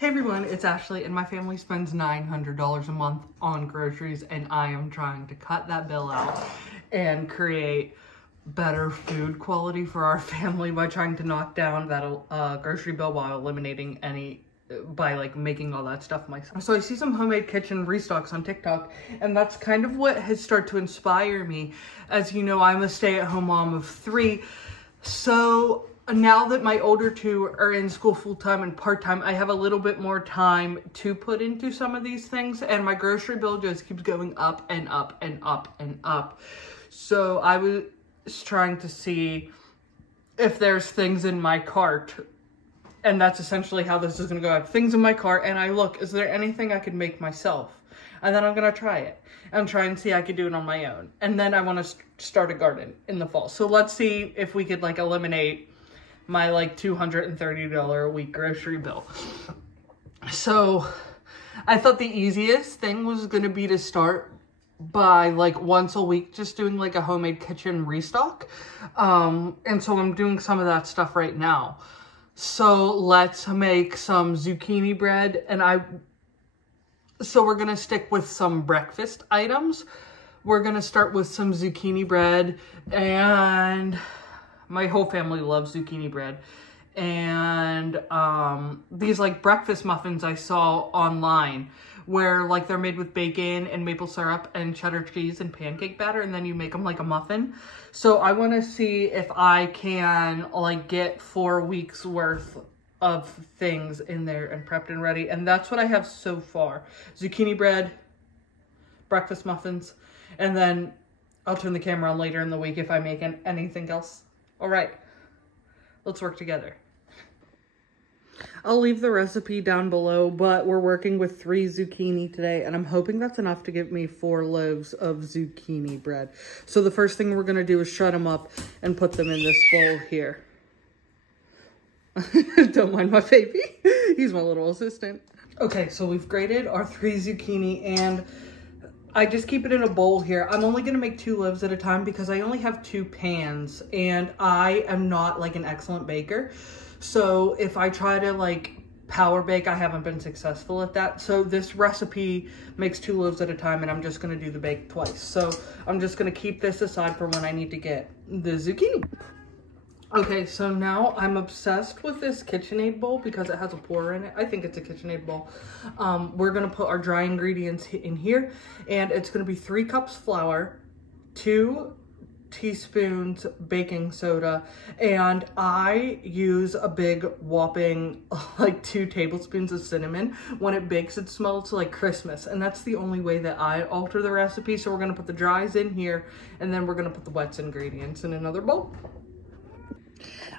Hey everyone, it's Ashley and my family spends $900 a month on groceries and I am trying to cut that bill out and create better food quality for our family by trying to knock down that grocery bill while eliminating by like making all that stuff myself. So I see some homemade kitchen restocks on TikTok and that's kind of what has started to inspire me. As you know, I'm a stay-at-home mom of 3. So now that my older 2 are in school full-time and part-time, I have a little bit more time to put into some of these things and my grocery bill just keeps going up and up and up and up. So I was trying to see if there's things in my cart, and that's essentially how this is going to go. I have things in my cart and I look, is there anything I could make myself? And then I'm going to try it and try and see I could do it on my own. And then I want to start a garden in the fall. So let's see if we could like eliminate my like $230 a week grocery bill. So I thought the easiest thing was going to be to start by like once a week just doing like a homemade kitchen restock. And so I'm doing some of that stuff right now. So let's make some zucchini bread, and so we're going to stick with some breakfast items. We're going to start with some zucchini bread, and my whole family loves zucchini bread. And these like breakfast muffins I saw online where like they're made with bacon and maple syrup and cheddar cheese and pancake batter, and then you make them like a muffin. So I want to see if I can like get 4 weeks worth of things in there and prepped and ready. And that's what I have so far. Zucchini bread, breakfast muffins, and then I'll turn the camera on later in the week if I make anything else. All right, let's work together. I'll leave the recipe down below, but we're working with 3 zucchini today, and I'm hoping that's enough to give me 4 loaves of zucchini bread. So the first thing we're going to do is shred them up and put them in this bowl here. Don't mind my baby. He's my little assistant. Okay, so we've grated our 3 zucchini, and I just keep it in a bowl here. I'm only going to make 2 loaves at a time because I only have 2 pans, and I am not like an excellent baker. So if I try to like power bake, I haven't been successful at that. So this recipe makes 2 loaves at a time, and I'm just going to do the bake twice. So I'm just going to keep this aside for when I need to get the zucchini. Okay, so now I'm obsessed with this KitchenAid bowl because it has a pour in it. I think it's a KitchenAid bowl. We're going to put our dry ingredients in here, and it's going to be 3 cups flour, 2 teaspoons baking soda, and I use a big whopping like 2 tablespoons of cinnamon. When it bakes, it smells like Christmas, and that's the only way that I alter the recipe. So we're going to put the dries in here, and then we're going to put the wets ingredients in another bowl.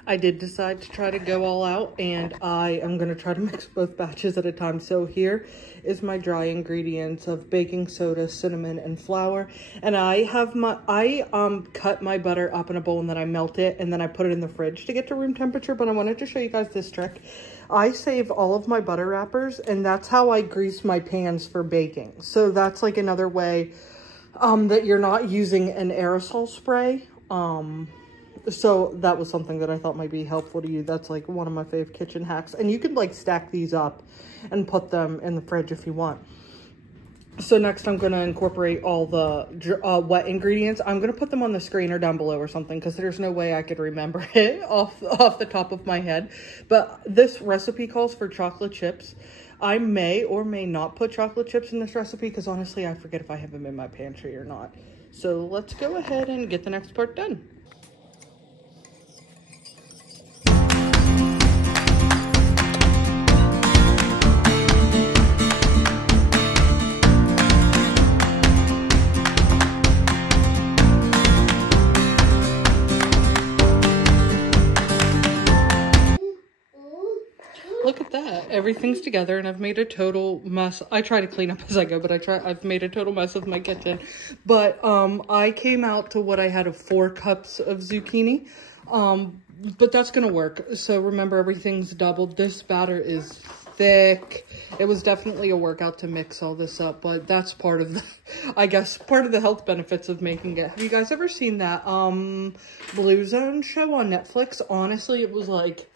I did decide to try to go all out, and I am going to try to mix both batches at a time. So here is my dry ingredients of baking soda, cinnamon, and flour. And I have cut my butter up in a bowl, and then I melt it, and then I put it in the fridge to get to room temperature. But I wanted to show you guys this trick. I save all of my butter wrappers, and that's how I grease my pans for baking. So that's like another way that you're not using an aerosol spray. So that was something that I thought might be helpful to you. That's like one of my fave kitchen hacks. And you could like stack these up and put them in the fridge if you want. So next I'm going to incorporate all the wet ingredients. I'm going to put them on the screen or down below or something because there's no way I could remember it off the top of my head. But this recipe calls for chocolate chips. I may or may not put chocolate chips in this recipe because honestly I forget if I have them in my pantry or not. So let's go ahead and get the next part done. Look at that. Everything's together, and I've made a total mess. I try to clean up as I go, but I've made a total mess of my kitchen. But I came out to what I had of 4 cups of zucchini. But that's going to work. So remember, everything's doubled. This batter is thick. It was definitely a workout to mix all this up, but that's part of the, I guess, part of the health benefits of making it. Have you guys ever seen that Blue Zone show on Netflix? Honestly, it was like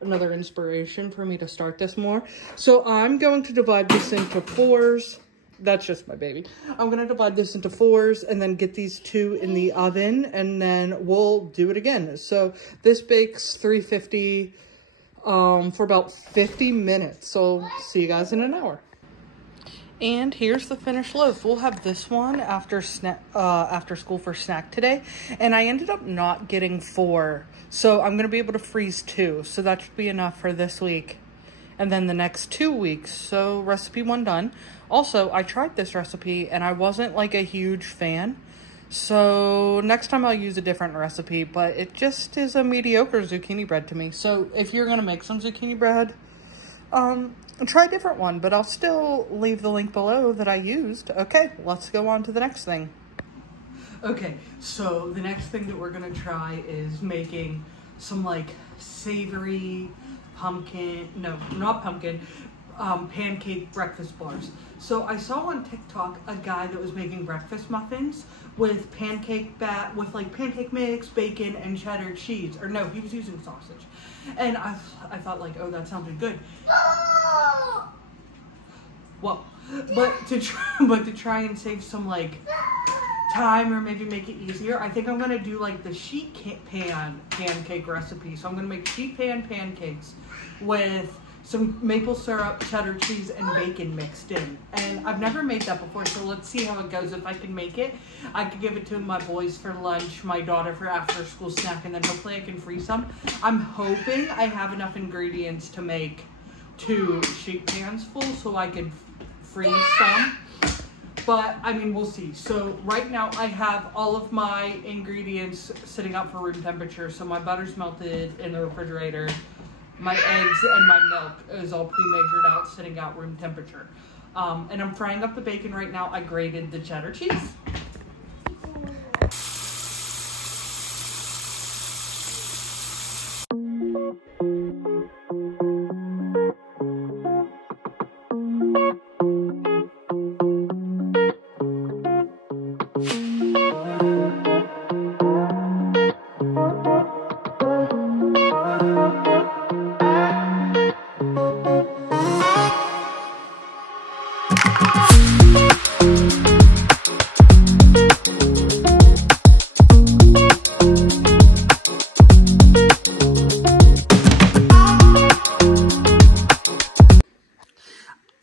another inspiration for me to start this more. So I'm going to divide this into 4s. That's just my baby. I'm going to divide this into 4s and then get these 2 in the oven, and then we'll do it again. So this bakes 350 for about 50 minutes. So see you guys in an hour. And here's the finished loaf. We'll have this one after school for snack today. And I ended up not getting 4. So I'm going to be able to freeze 2. So that should be enough for this week. And then the next 2 weeks. So recipe 1 done. Also, I tried this recipe and I wasn't like a huge fan. So next time I'll use a different recipe. But it just is a mediocre zucchini bread to me. So if you're going to make some zucchini bread, try a different one, but I'll still leave the link below that I used. Okay, let's go on to the next thing. Okay, so the next thing that we're gonna try is making some like savory pancake breakfast bars. So I saw on TikTok a guy that was making breakfast muffins with pancake mix, bacon, and cheddar cheese. Or no, he was using sausage. And I thought like, oh, that sounded good. Whoa. But to try and save some like time or maybe make it easier, I think I'm gonna do like the sheet pan pancake recipe. So I'm gonna make sheet pan pancakes with some maple syrup, cheddar cheese, and bacon mixed in. And I've never made that before, so let's see how it goes. If I can make it, I could give it to my boys for lunch, my daughter for after school snack, and then hopefully I can freeze some. I'm hoping I have enough ingredients to make 2 sheet pans full so I could freeze some. But, I mean, we'll see. So, right now I have all of my ingredients sitting up for room temperature. So, my butter's melted in the refrigerator. My eggs and my milk is all pre-measured out, sitting out room temperature. And I'm frying up the bacon right now. I grated the cheddar cheese.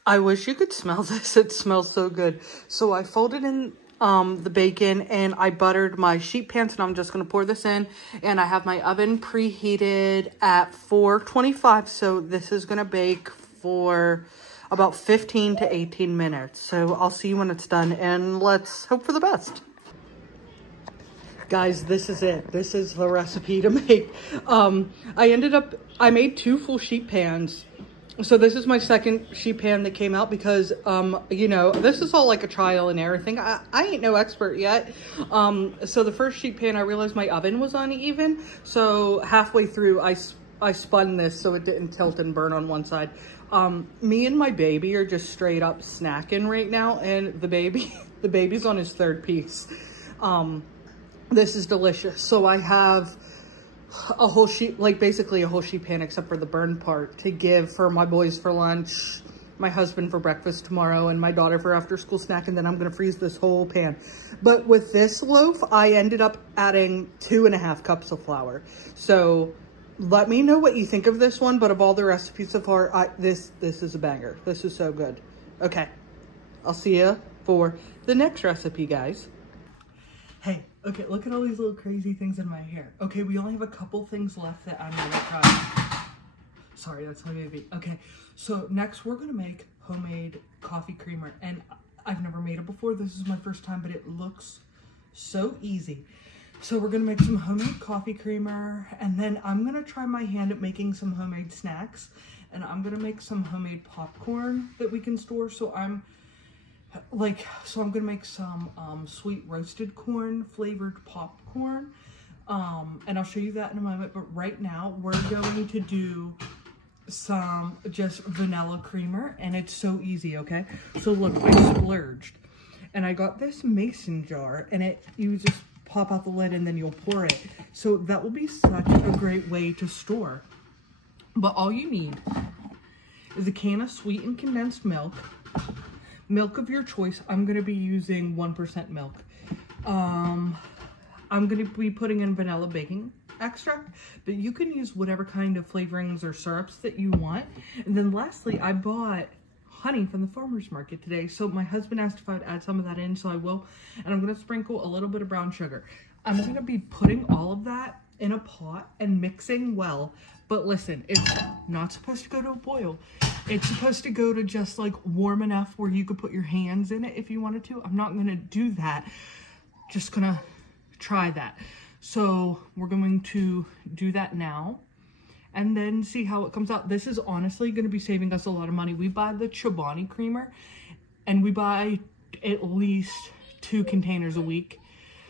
I wish you could smell this. It smells so good. So I folded in the bacon and I buttered my sheet pans, and I'm just going to pour this in. And I have my oven preheated at 425. So this is going to bake for about 15 to 18 minutes. So I'll see you when it's done, and let's hope for the best. Guys, this is it. This is the recipe to make. I made 2 full sheet pans. So this is my second sheet pan that came out because, you know, this is all like a trial and error thing. I ain't no expert yet. So the first sheet pan, I realized my oven was uneven. So halfway through, I spun this so it didn't tilt and burn on one side. Me and my baby are just straight up snacking right now. And the baby's on his 3rd piece. This is delicious. So I have a whole sheet, like basically a whole sheet pan except for the burn part, to give for my boys for lunch, my husband for breakfast tomorrow, and my daughter for after school snack. And then I'm going to freeze this whole pan. But with this loaf, I ended up adding 2.5 cups of flour. So let me know what you think of this one. But of all the recipes so far, this is a banger. This is so good. Okay, I'll see you for the next recipe, guys. Hey, okay, look at all these little crazy things in my hair. Okay, we only have a couple things left that I'm gonna try. Sorry, that's my baby. Okay, so next we're gonna make homemade coffee creamer. And I've never made it before. This is my first time, but it looks so easy. So we're gonna make some homemade coffee creamer, and then I'm gonna try my hand at making some homemade snacks. And I'm gonna make some homemade popcorn that we can store. So I'm gonna make some sweet roasted corn flavored popcorn, and I'll show you that in a moment. But right now we're going to do some just vanilla creamer, and it's so easy. Okay, so look, I splurged and I got this mason jar, and you just pop out the lid and then you'll pour it. So that will be such a great way to store But all you need is a can of sweetened condensed milk. Milk of your choice. I'm going to be using 1% milk. I'm going to be putting in vanilla baking extract, but you can use whatever kind of flavorings or syrups that you want. And then lastly, I bought honey from the farmer's market today. So my husband asked if I would add some of that in, so I will. And I'm going to sprinkle a little bit of brown sugar. I'm going to be putting all of that in a pot and mixing well. But listen, it's not supposed to go to a boil. It's supposed to go to just like warm enough where you could put your hands in it if you wanted to. I'm not going to do that. Just going to try that. So we're going to do that now and then see how it comes out. This is honestly going to be saving us a lot of money. We buy the Chobani creamer and we buy at least 2 containers a week.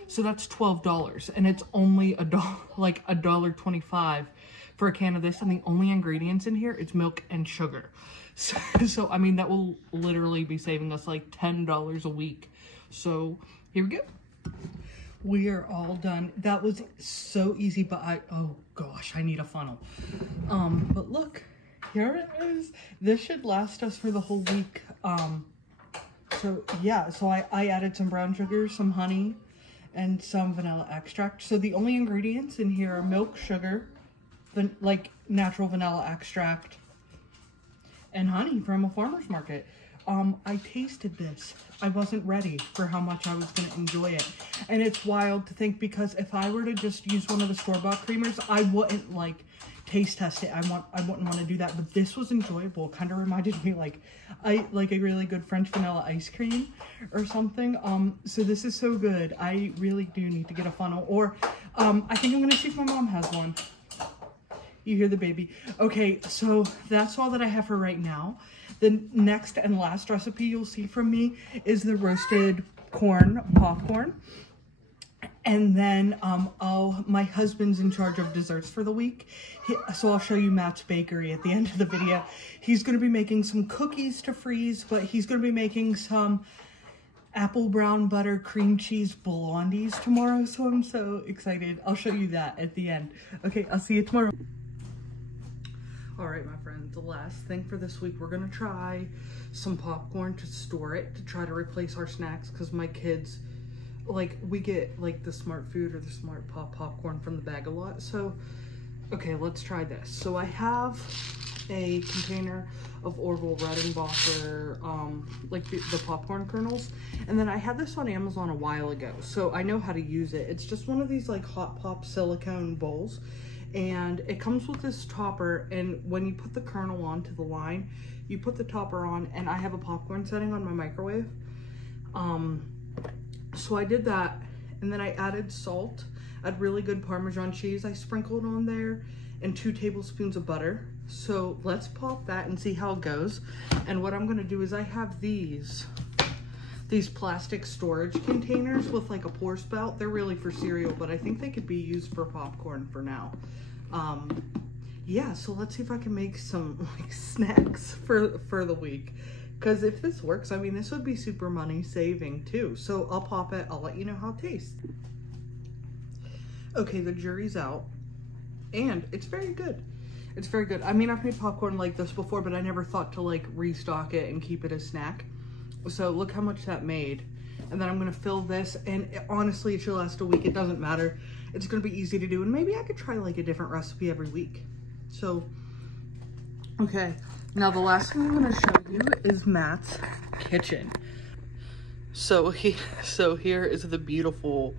So that's $12 and it's only $1.25 for a can of this. And the only ingredients in here is milk and sugar. So I mean, that will literally be saving us like $10 a week. So here we go. We are all done. That was so easy, but oh gosh, I need a funnel. But look, here it is. This should last us for the whole week. So yeah, so I added some brown sugar, some honey, and some vanilla extract. So the only ingredients in here are milk, sugar, like natural vanilla extract, and honey from a farmer's market. I tasted this. I wasn't ready for how much I was going to enjoy it. And it's wild to think, because if I were to just use one of the store-bought creamers, I wouldn't like taste test it. I wouldn't want to do that. But this was enjoyable. Kind of reminded me like a really good French vanilla ice cream or something. So this is so good. I really do need to get a funnel, or I think I'm going to see if my mom has one. You hear the baby. Okay, so that's all that I have for right now. The next and last recipe you'll see from me is the roasted corn popcorn. And then my husband's in charge of desserts for the week. So I'll show you Matt's bakery at the end of the video. He's going to be making some cookies to freeze, but he's going to be making some apple brown butter cream cheese blondies tomorrow. So I'm so excited. I'll show you that at the end. Okay, I'll see you tomorrow. All right, my friends, the last thing for this week, we're gonna try some popcorn to store it, to try to replace our snacks, because my kids, like, we get like the Smart Food or the Smart Pop popcorn from the bag a lot. So, okay, let's try this. So I have a container of Orville Redenbacher, like the popcorn kernels. And then I had this on Amazon a while ago, so I know how to use it. It's just one of these like Hot Pop silicone bowls. And it comes with this topper, and when you put the kernel onto the line, you put the topper on, and I have a popcorn setting on my microwave. So I did that, and then I added salt. I had really good Parmesan cheese I sprinkled on there, and 2 tablespoons of butter. So let's pop that and see how it goes. And what I'm gonna do is I have these plastic storage containers with like a pour spout. They're really for cereal, but I think they could be used for popcorn for now. Yeah, so let's see if I can make some like snacks for the week. Because if this works, I mean, this would be super money saving too. So I'll pop it, I'll let you know how it tastes. Okay, the jury's out, and it's very good. It's very good. I mean, I've made popcorn like this before, but I never thought to like restock it and keep it a snack. So look how much that made. And then I'm gonna fill this, and honestly, it should last a week. It doesn't matter. It's gonna be easy to do, and maybe I could try like a different recipe every week. So, okay. Now the last thing I'm gonna show you is Matt's kitchen. So here is the beautiful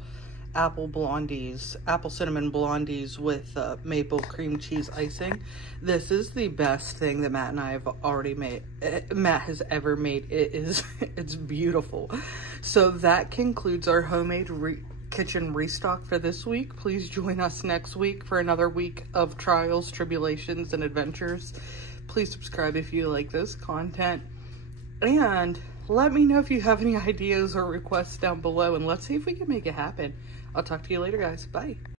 apple cinnamon blondies with maple cream cheese icing. This is the best thing that Matt and I have already made. Matt has ever made. It's beautiful. So that concludes our homemade kitchen restock for this week. Please join us next week for another week of trials, tribulations, and adventures. Please subscribe if you like this content, and let me know if you have any ideas or requests down below, and let's see if we can make it happen. I'll talk to you later, guys. Bye.